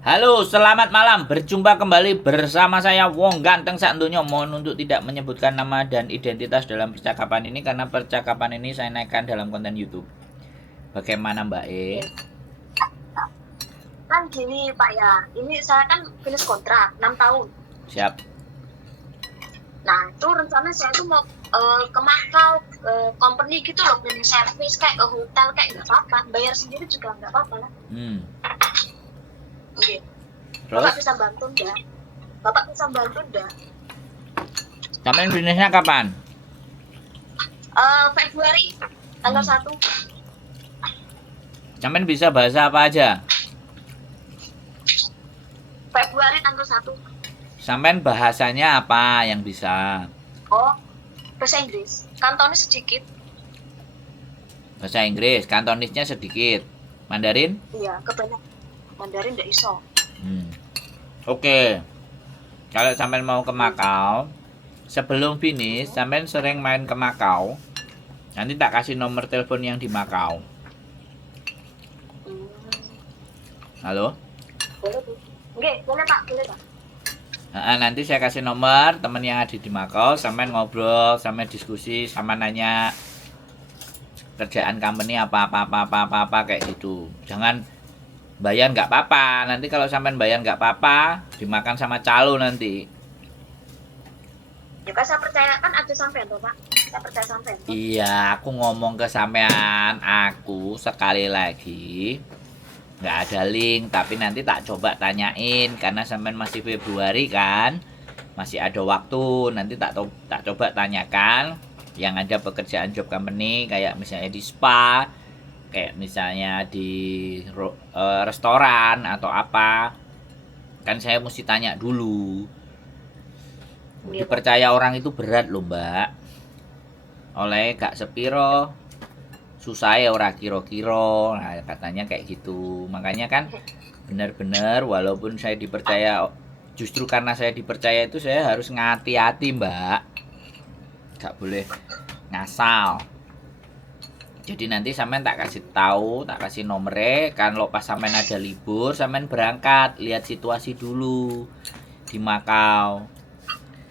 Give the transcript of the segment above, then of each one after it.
Halo, selamat malam. Berjumpa kembali bersama saya Wong Ganteng Sakdonya. Mohon untuk tidak menyebutkan nama dan identitas dalam percakapan ini karena percakapan ini saya naikkan dalam konten YouTube. Bagaimana Mbak E? Kan gini Pak ya, ini saya kan finish kontrak 6 tahun. Siap. Nah itu rencana saya tuh mau ke Makau, company gitu loh, cleaning service kayak ke hotel kayak nggak apa-apa, bayar sendiri juga nggak apa-apa lah. Iya. Terus? Bapak bisa bantu enggak? Bapak bisa bantu enggak? Sampai bisnisnya kapan? Februari tanggal 1. Sampai bisa bahasa apa aja? Februari tanggal 1. Sampai bahasanya apa yang bisa? Oh, bahasa Inggris. Kantonnya sedikit. Bahasa Inggris, kantonisnya sedikit. Mandarin? Iya, kebanyakan. Mandarin nggak iso. Oke. Kalau sampai mau ke Makau, sebelum finish, sampai sering main ke Makau. Nanti tak kasih nomor telepon yang di Makau. Halo? Boleh tuh. Oke, boleh Pak, boleh Pak. Nanti saya kasih nomor teman yang ada di Makau, sampai ngobrol, sampai diskusi, sama nanya kerjaan company apa kayak gitu. Jangan bayar nggak apa-apa. Nanti kalau sampai bayar nggak apa-apa, dimakan sama calo nanti. Ya kan saya percaya kan ada sampean tuh Pak. Saya percaya sampean. Iya, aku ngomong ke sampean, aku sekali lagi nggak ada link, tapi nanti tak coba tanyain karena sampean masih Februari kan, masih ada waktu. Nanti tak coba tanyakan yang ada pekerjaan job company kayak misalnya di spa, kayak misalnya di restoran atau apa. Kan saya mesti tanya dulu. Dipercaya orang itu berat loh Mbak. Oleh gak sepiro susah ya ora kiro-kiro. Nah, katanya kayak gitu. Makanya kan benar-benar walaupun saya dipercaya, justru karena saya dipercaya itu saya harus ngati-hati Mbak. Gak boleh ngasal. Jadi nanti sampean tak kasih tahu, tak kasih nomornya kan lo pas sampean ada libur, sampean berangkat, lihat situasi dulu di Makau.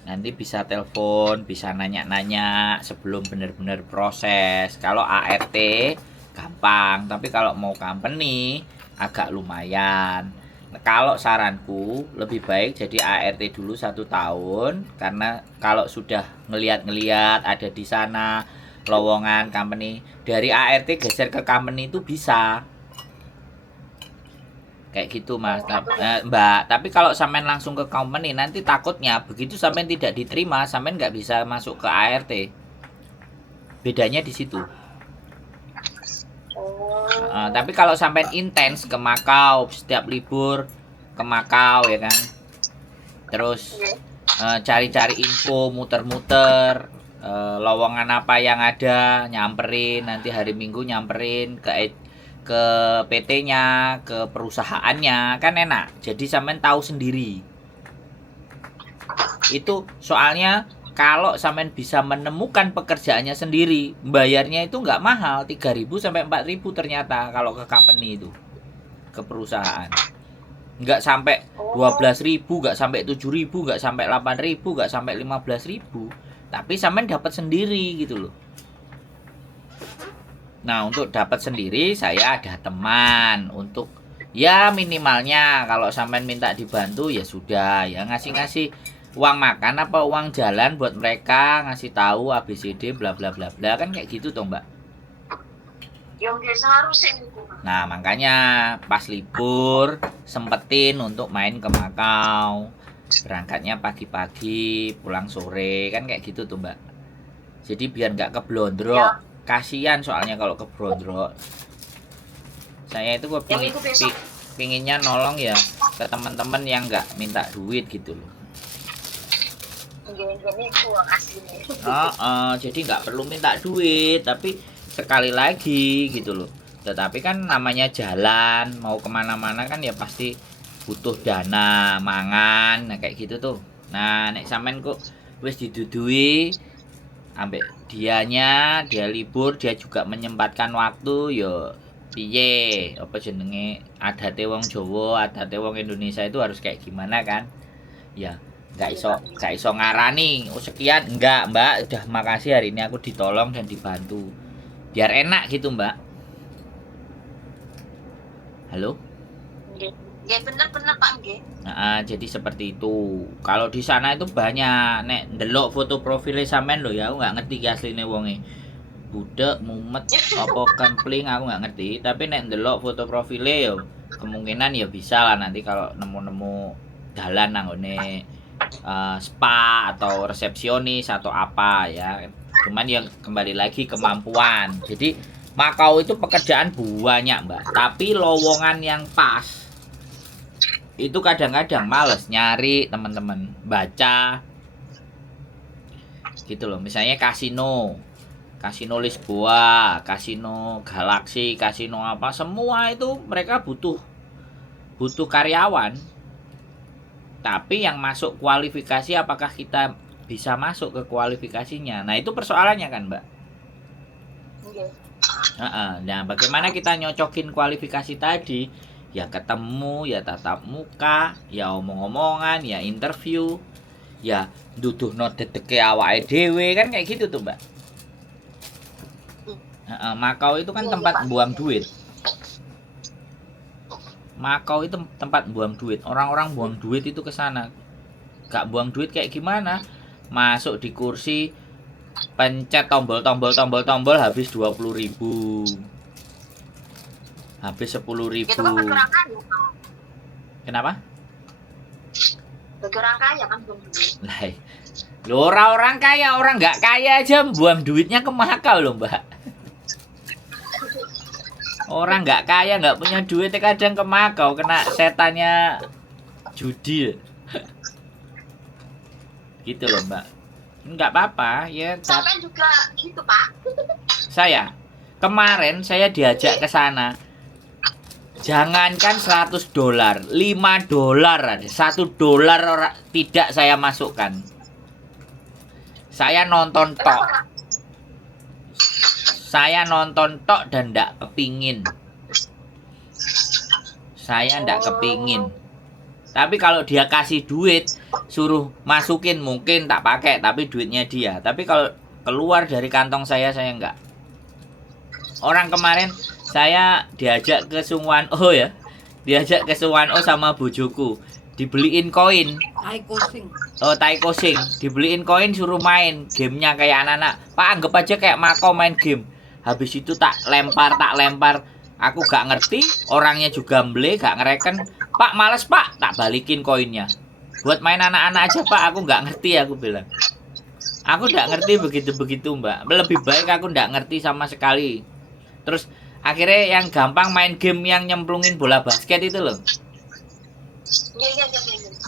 Nanti bisa telepon, bisa nanya-nanya sebelum benar-benar proses. Kalau ART gampang, tapi kalau mau company agak lumayan. Kalau saranku lebih baik jadi ART dulu 1 tahun, karena kalau sudah ngeliat-ngeliat ada di sana lowongan company, dari ART geser ke company itu bisa kayak gitu Mas. Mbak, tapi kalau sampean langsung ke company nanti takutnya begitu sampean tidak diterima, sampean nggak bisa masuk ke ART. Bedanya di situ. Tapi kalau sampean intens ke Makau, setiap libur ke Makau ya kan, terus cari-cari info, muter-muter, lowongan apa yang ada, nyamperin, nanti hari Minggu nyamperin ke PT-nya, ke perusahaannya, kan enak. Jadi sampean tahu sendiri. Itu soalnya kalau sampean bisa menemukan pekerjaannya sendiri, bayarnya itu nggak mahal, 3.000 sampai 4.000 ternyata kalau ke company itu, ke perusahaan. Nggak sampai 12.000, nggak sampai 7.000, nggak sampai 8.000, nggak sampai 15.000. Tapi sampean dapat sendiri gitu loh. Nah, untuk dapat sendiri saya ada teman untuk ya minimalnya kalau sampean minta dibantu ya sudah ya ngasih uang makan apa uang jalan buat mereka, ngasih tahu ABCD bla bla bla bla kan kayak gitu toh Mbak. Yang biasa harus sih. Nah, makanya pas libur sempetin untuk main ke Makau. Berangkatnya pagi-pagi, pulang sore kan kayak gitu tuh Mbak. Jadi biar nggak keblondrok. Ya. Kasihan soalnya kalau keblondrok. Saya itu pinginnya nolong ya ke teman-teman yang nggak minta duit gitu loh. Jadi nggak perlu minta duit, tapi sekali lagi gitu loh. Tetapi kan namanya jalan, mau kemana-mana kan ya pasti butuh dana, mangan, nah kayak gitu tuh. Nah, nek sampean kok wis didudui ambek dia libur, dia juga menyempatkan waktu, yo piye apa jenenge adate wong Jawa, adate wong Indonesia itu harus kayak gimana kan? Ya, nggak iso ngarani. Oh sekian, enggak Mbak, udah makasih hari ini aku ditolong dan dibantu. Biar enak gitu Mbak. Halo? Nggih. Nggih bener-bener Pak nggih. Nah, jadi seperti itu. Kalau di sana itu banyak nek ndelok foto profile sampean lho ya, aku nggak ngerti ki asline wonge. Budek, mumet, apa kempling aku nggak ngerti. Tapi nek ndelok foto profile yo kemungkinan ya bisa lah nanti kalau nemu-nemu dalan nanggone spa atau resepsionis atau apa ya. Cuman yang kembali lagi kemampuan. Jadi Makau itu pekerjaan banyak Mbak, tapi lowongan yang pas itu kadang-kadang males nyari teman-teman baca gitu loh. Misalnya kasino Lisboa, kasino Galaxy, kasino apa, semua itu mereka butuh karyawan. Tapi yang masuk kualifikasi apakah kita bisa masuk ke kualifikasinya? Nah, itu persoalannya kan, Mbak. Nggih. Nah, bagaimana kita nyocokin kualifikasi tadi? Ya ketemu, ya tatap muka, ya omong-omongan, ya interview, ya duduhno dedeke awake dhewe kan kayak gitu tuh, Mbak. Makau itu kan tempat buang duit. Makau itu tempat buang duit. Orang-orang buang duit itu ke sana. Gak buang duit kayak gimana? Masuk di kursi, pencet tombol habis 20.000. Habis 10.000. Itu kan bergerak kaya. Kenapa? Bergerak kaya kan belum duit. Lah, lo orang kaya, orang nggak kaya aja buang duitnya ke Makau loh, Mbak. Orang nggak kaya, nggak punya duit kadang ke Makau kena setannya judi. Gitu loh, Mbak. Nggak apa-apa ya. Sampai juga gitu Pak. Saya kemarin saya diajak ke sana. Jangankan $100, $5 ada. $1 tidak saya masukkan. Saya nonton tok. Saya nonton tok dan ndak kepingin. Saya ndak kepingin. Tapi kalau dia kasih duit, suruh masukin mungkin tak pakai, tapi duitnya dia. Tapi kalau keluar dari kantong saya enggak. Orang kemarin saya diajak ke Sungwan-o ya. Diajak ke Sungwan-o sama bojoku. Dibeliin koin. Taiko Sing. Dibeliin koin suruh main. Gamenya kayak anak-anak. Pak anggap aja kayak Makau main game. Habis itu tak lempar. Aku gak ngerti. Orangnya juga mbele, gak ngereken. Pak males pak. Tak balikin koinnya. Buat main anak-anak aja pak. Aku gak ngerti aku bilang. Aku gak ngerti begitu-begitu mbak. Lebih baik aku gak ngerti sama sekali. Terus akhirnya yang gampang main game yang nyemplungin bola basket itu loh.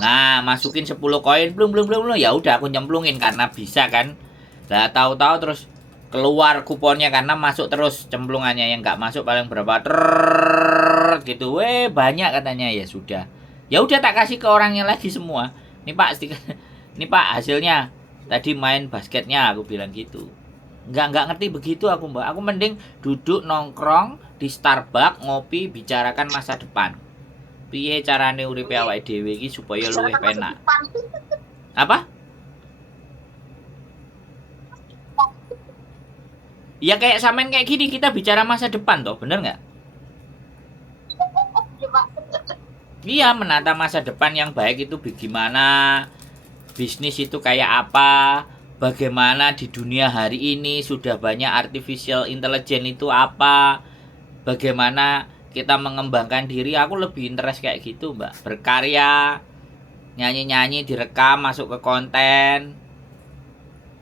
Nah, masukin 10 koin, belum. Ya udah aku nyemplungin karena bisa kan. Lah tahu-tahu terus keluar kuponnya karena masuk terus cemplungannya, yang nggak masuk paling berapa gitu. Banyak katanya. Ya sudah. Ya udah tak kasih ke orangnya lagi semua. Nih Pak, nih Pak hasilnya. Tadi main basketnya aku bilang gitu. Nggak ngerti begitu aku mbak. Aku mending duduk nongkrong di Starbucks ngopi, bicarakan masa depan. Piye carane uripe awake dhewe iki supaya luwih penak. Apa? Ya kayak sampean kayak gini kita bicara masa depan toh, bener nggak? Iya, menata masa depan yang baik itu bagaimana, bisnis itu kayak apa, bagaimana di dunia hari ini sudah banyak artificial intelligence itu apa, bagaimana kita mengembangkan diri. Aku lebih interest kayak gitu mbak, berkarya, nyanyi-nyanyi, direkam, masuk ke konten,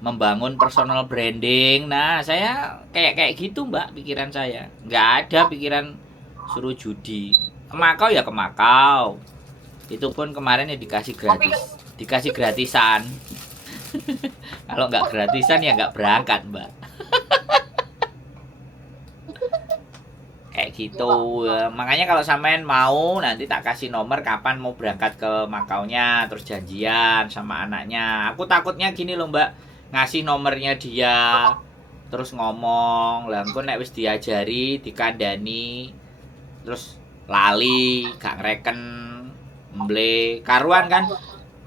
membangun personal branding. Nah saya kayak gitu mbak, pikiran saya nggak ada pikiran suruh judi. Ke Makau ya ke Makau, itu pun kemarin ya dikasih gratisan. Kalau nggak gratisan ya nggak berangkat mbak. Kayak gitu ya. Makanya kalau sampean mau nanti tak kasih nomor kapan mau berangkat ke Makaunya, terus janjian sama anaknya. Aku takutnya gini loh mbak, ngasih nomornya dia terus ngomong, lah engko nek wis diajari, dikandani, terus lali, gak ngreken, mble, karuan kan.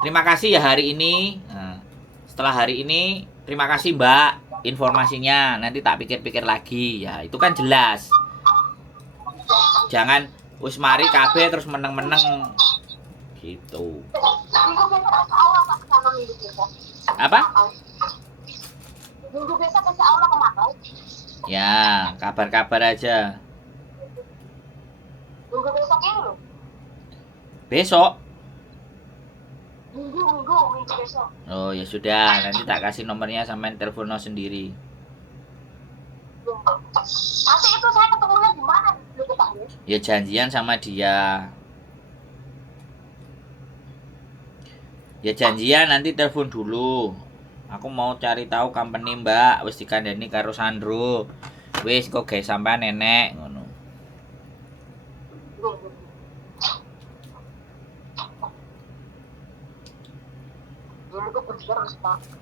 Terima kasih ya hari ini. Nah, setelah hari ini, terima kasih Mbak informasinya. Nanti tak pikir-pikir lagi. Ya, itu kan jelas. Jangan wis mari kabeh terus meneng-meneng gitu. Minggu besok insya Allah Pak kesana minggu besok. Apa? Minggu besok insya Allah ke Makau. Ya, kabar-kabar aja. Minggu besok ini loh. Besok. Minggu besok. Oh ya sudah, nanti tak kasih nomornya sampean teleponnya sendiri. Nanti itu saya ketemunya di mana? Ya janjian sama dia. Ya janjian nanti telepon dulu. Aku mau cari tahu company Mbak, wis dikandani karo Sandro. Wis kok gawe sampean nenek ngono.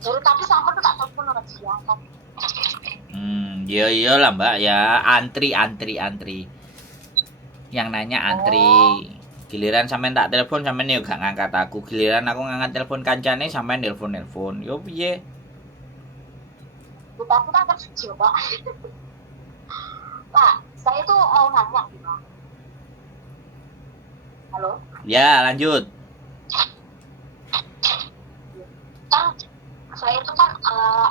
Jadi tapi sampai tuh tak telepon orang siapa. Iya lah Mbak ya, antri. Yang nanya antri. Giliran sampean tak telepon sampean yo gak ngangkat aku. Giliran aku ngangkat telepon kancane sampean nelpon. Yo piye? Tapi kan kerja, Pak. Pak, saya tuh mau nanya gitu. Halo? Ya, lanjut. Kan saya itu kan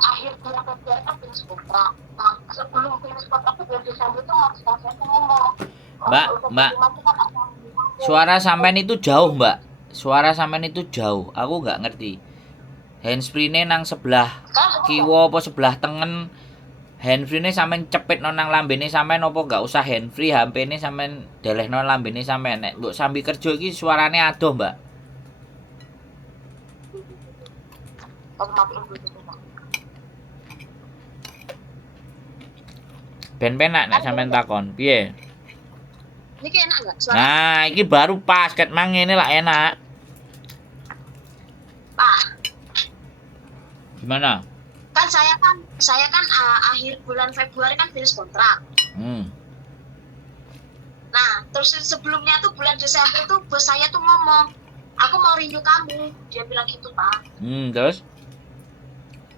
akhir bulan Februari kan finish kontrak. Nah, sebelum finish kontrak itu bulan Desember itu harus saya ngomong. Mbak. Suara sampean itu jauh, Mbak. Suara sampean itu jauh. Aku nggak ngerti. Handsfree-ne nang sebelah kiwa apa sebelah tengen. Handfree-ne sampean cepet nang lambene sampean apa nggak usah handfree, HP-ne sampean delehno lambene sampean. Nek mbok sambil kerja iki suarane adoh, Mbak. Ben penak nek sampean takon. Piye? Ini enak enggak suara? Nah, iki baru pas ket mang ngene lah enak. Pak, Gimana? kan saya kan akhir bulan Februari kan finish kontrak. Nah, terus sebelumnya tuh bulan Desember tuh bos saya tuh ngomong, aku mau renew kamu. Dia bilang gitu, Pak. Terus?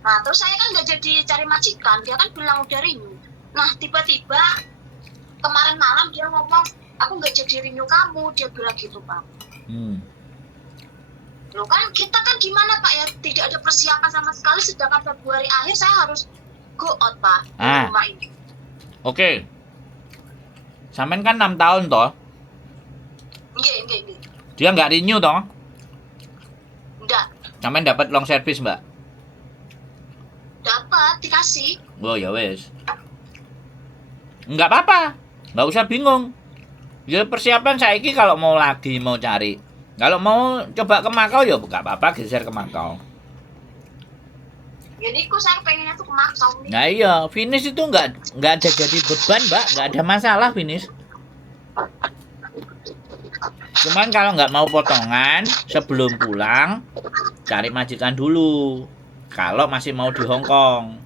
Nah, terus saya kan nggak jadi cari majikan. Dia kan bilang udah renew. Nah, tiba-tiba kemarin malam dia ngomong, aku nggak jadi renew kamu. Dia bilang gitu, Pak. Loh kan kita kan gimana, Pak ya? Tidak ada persiapan sama sekali. Sedangkan Februari akhir saya harus go out, Pak. Di rumah ini. Oke. Sampean kan 6 tahun toh? Nggih. Dia nggak renew toh? Enggak. Sampean dapat long service, Mbak? Dapat, dikasih. Oh ya wes. Enggak apa-apa. Enggak usah bingung. Ya persiapan saiki kalau mau lagi mau cari. Kalau mau coba ke Makau ya enggak apa-apa geser ke Makau. Jadi saya pengennya tuh ke Makau nih. Nah iya, finish itu enggak ada jadi beban, Mbak. Enggak ada masalah finish. Cuman kalau nggak mau potongan sebelum pulang cari majikan dulu. Kalau masih mau di Hong Kong.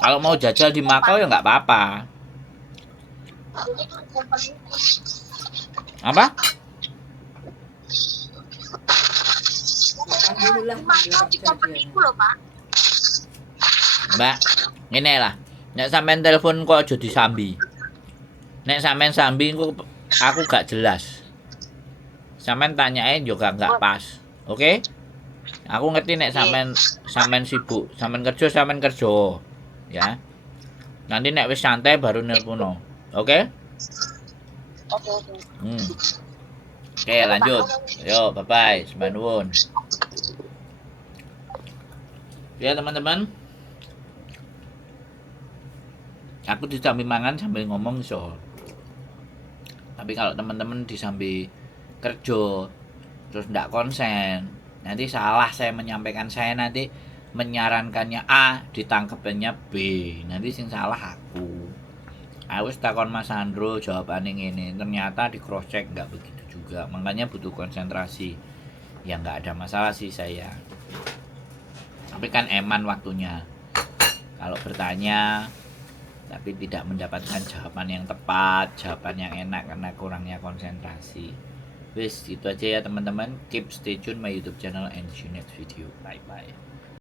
Kalau mau jajal di Makau ya nggak apa-apa. Apa? Alhamdulillah. Makau di company ku loh, Pak. Mbak, ngene lah. Nek sampean telepon kok aja disambi. Nek sampean sambi aku gak jelas. Sampean tanyain juga nggak pas. Oke? Aku ngerti nek sampean sibuk, sampean kerja. Ya. Nanti nek wis santai baru nelpono. Oke? Oke. Oke, lanjut. Yo, bye-bye. Sembah nuwun. Ya, teman-teman. Aku disambi mangan sambil ngomong iso. Tapi kalau teman-teman disambi kerja terus ndak konsen, nanti salah saya menyampaikan, saya nanti menyarankannya A, ditangkepannya B. Nanti sing salah aku. Wis takon Mas Sandro jawabane ngene, ternyata di cross check nggak begitu juga. Makanya butuh konsentrasi. Ya nggak ada masalah sih saya. Tapi kan eman waktunya. Kalau bertanya tapi tidak mendapatkan jawaban yang tepat, jawaban yang enak karena kurangnya konsentrasi. Wes, itu aja ya teman-teman. Keep stay tune my YouTube channel and see you next video. Bye bye.